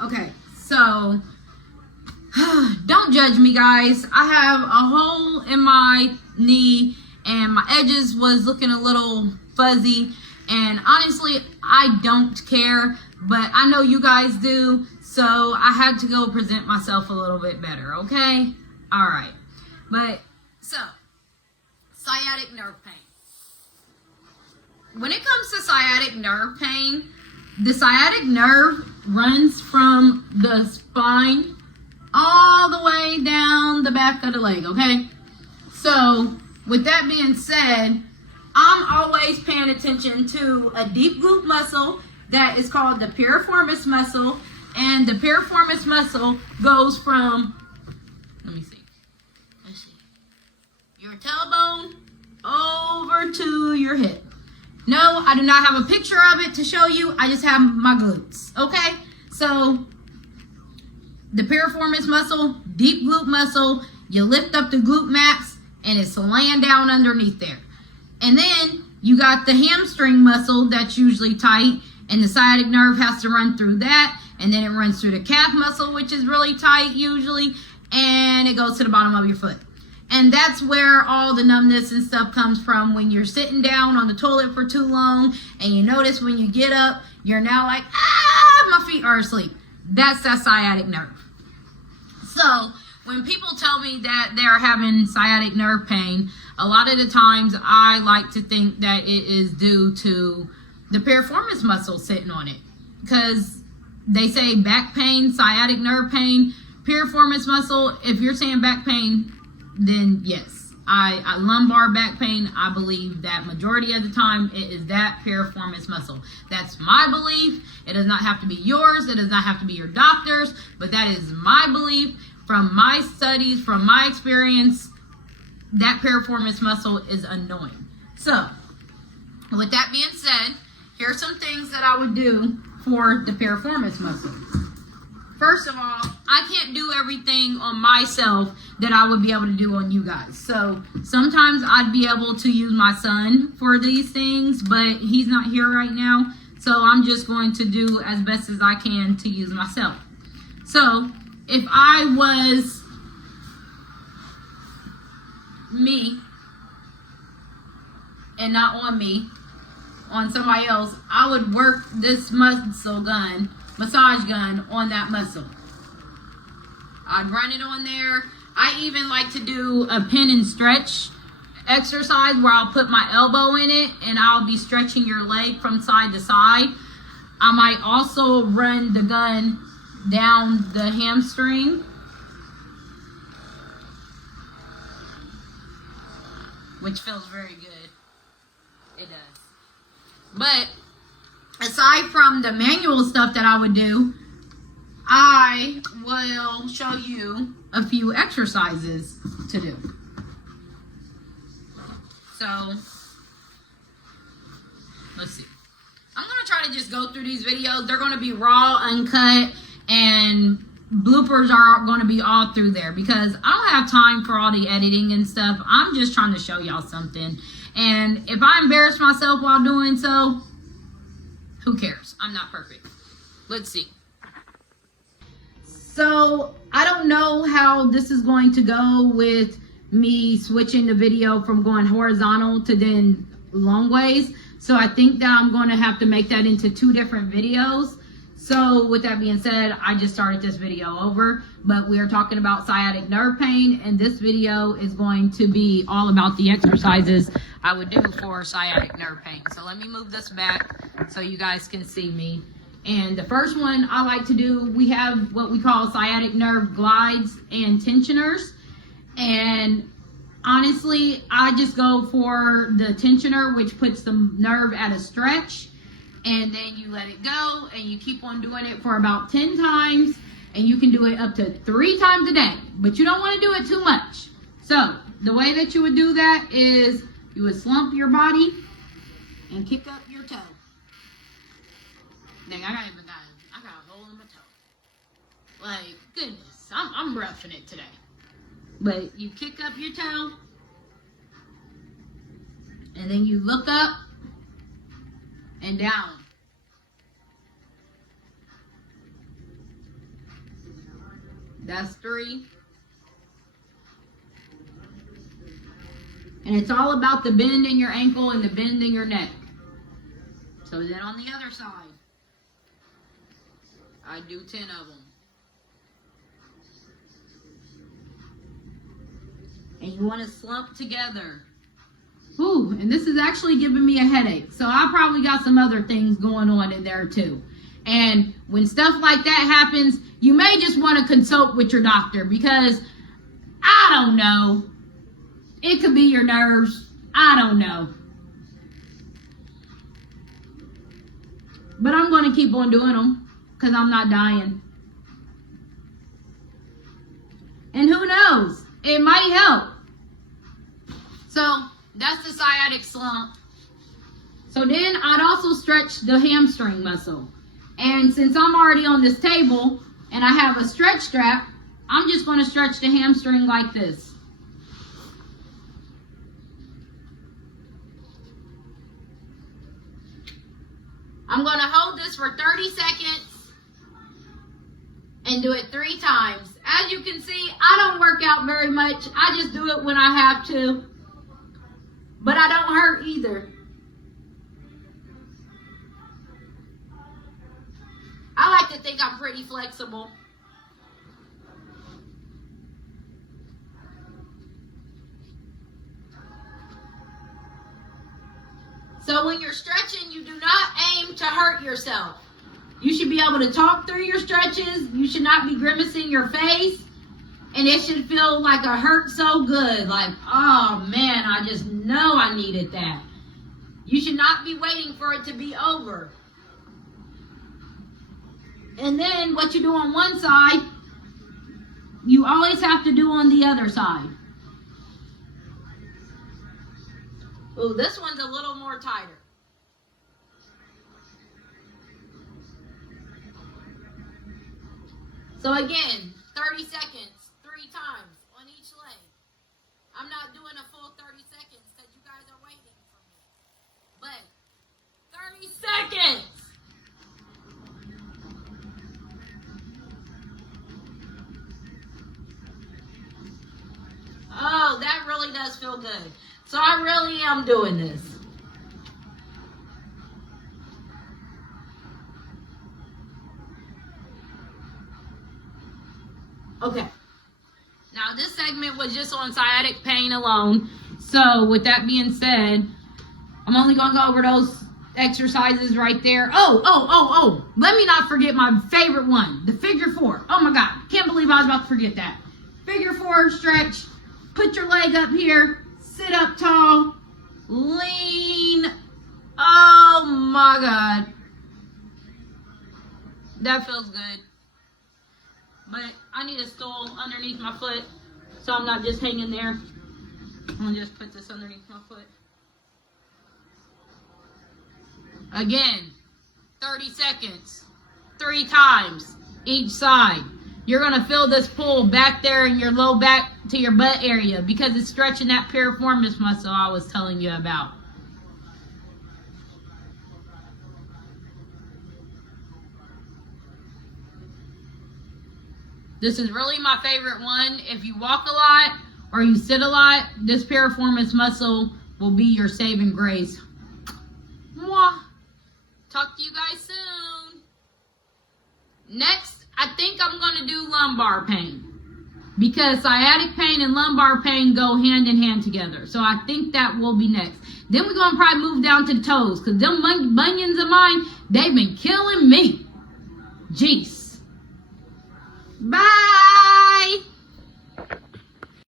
Okay, so don't judge me, guys. I have a hole in my knee and my edges was looking a little fuzzy, and honestly I don't care, but I know you guys do, so I had to go present myself a little bit better. Okay, all right. But so sciatic nerve pain. When it comes to sciatic nerve pain, the sciatic nerve runs from the spine all the way down the back of the leg, okay? So with that being said, I'm always paying attention to a deep glute muscle that is called the piriformis muscle, and the piriformis muscle goes from, let's see, your tailbone over to your hip. No, I do not have a picture of it to show you. I just have my glutes, okay? So the piriformis muscle, deep glute muscle, you lift up the glute max and it's laying down underneath there. And then you got the hamstring muscle that's usually tight, and the sciatic nerve has to run through that, and then it runs through the calf muscle, which is really tight usually, and it goes to the bottom of your foot. And that's where all the numbness and stuff comes from when you're sitting down on the toilet for too long, and you notice when you get up, you're now like, my feet are asleep. That's that sciatic nerve. So when people tell me that they're having sciatic nerve pain, a lot of the times I like to think that it is due to the piriformis muscle sitting on it. Because they say back pain, sciatic nerve pain, piriformis muscle. If you're saying back pain, then yes. I lumbar back pain, I believe that majority of the time it is that piriformis muscle. That's my belief. It does not have to be yours. It does not have to be your doctor's, but that is my belief from my studies, from my experience. That piriformis muscle is annoying. So with that being said, here are some things that I would do for the piriformis muscle. First of all, I can't do everything on myself that I would be able to do on you guys. So sometimes I'd be able to use my son for these things, but he's not here right now. So I'm just going to do as best as I can to use myself. So if I was me and not on me, on somebody else, I would work this massage gun on that muscle. I'd run it on there. I even like to do a pin and stretch exercise where I'll put my elbow in it and I'll be stretching your leg from side to side. I might also run the gun down the hamstring, which feels very good. It does. But aside from the manual stuff that I would do, I will show you a few exercises to do. So, let's see. I'm going to try to just go through these videos. They're going to be raw, uncut, and bloopers are going to be all through there because I don't have time for all the editing and stuff. I'm just trying to show y'all something. And if I embarrass myself while doing so, who cares? I'm not perfect. Let's see. So I don't know how this is going to go with me switching the video from going horizontal to then long ways. So I think that I'm going to have to make that into 2 different videos. So with that being said, I just started this video over, but we are talking about sciatic nerve pain, and this video is going to be all about the exercises I would do for sciatic nerve pain. So let me move this back so you guys can see me. And the first one I like to do, we have what we call sciatic nerve glides and tensioners. And honestly, I just go for the tensioner, which puts the nerve at a stretch. And then you let it go and you keep on doing it for about 10 times. And you can do it up to 3 times a day. But you don't want to do it too much. So the way that you would do that is you would slump your body and kick up your toe. Dang, I got a hole in my toe. Like, goodness, I'm roughing it today. But you kick up your toe, and then you look up and down. That's 3. And it's all about the bend in your ankle and the bend in your neck. So then on the other side, I do 10 of them. And you want to slump together. Ooh, and this is actually giving me a headache. So I probably got some other things going on in there too. And when stuff like that happens, you may just want to consult with your doctor because, I don't know, it could be your nerves. I don't know. But I'm going to keep on doing them because I'm not dying. And who knows? It might help. So that's the sciatic slump. So then I'd also stretch the hamstring muscle. And since I'm already on this table and I have a stretch strap, I'm just going to stretch the hamstring like this. I'm going to hold this for 30 seconds and do it 3 times. As you can see, I don't work out very much. I just do it when I have to. But I don't hurt either. I like to think I'm pretty flexible. So when you're stretching, you do not aim to hurt yourself. You should be able to talk through your stretches. You should not be grimacing your face. And it should feel like a hurt so good. Like, oh man, I just know I needed that. You should not be waiting for it to be over. And then what you do on one side, you always have to do on the other side. Ooh, this one's a little more tighter. So again, 30 seconds, 3 times on each leg. I'm not doing a full 30 seconds because you guys are waiting for me. But 30 seconds! Oh, that really does feel good. So I really am doing this. Okay. Now this segment was just on sciatic pain alone. So with that being said, I'm only going to go over those exercises right there. Oh. Let me not forget my favorite one, the figure 4. Oh my God. Can't believe I was about to forget that. Figure 4 stretch. Put your leg up here. Sit up tall. Lean. Oh my God. That feels good. But I need a stool underneath my foot so I'm not just hanging there. I'm going to just put this underneath my foot. Again, 30 seconds, 3 times each side. You're going to feel this pull back there in your low back to your butt area because it's stretching that piriformis muscle I was telling you about. This is really my favorite one. If you walk a lot or you sit a lot, this piriformis muscle will be your saving grace. Mwah. Talk to you guys soon. Next, I think I'm going to do lumbar pain because sciatic pain and lumbar pain go hand in hand together. So I think that will be next. Then we're going to probably move down to the toes because them bunions of mine, they've been killing me. Jeez.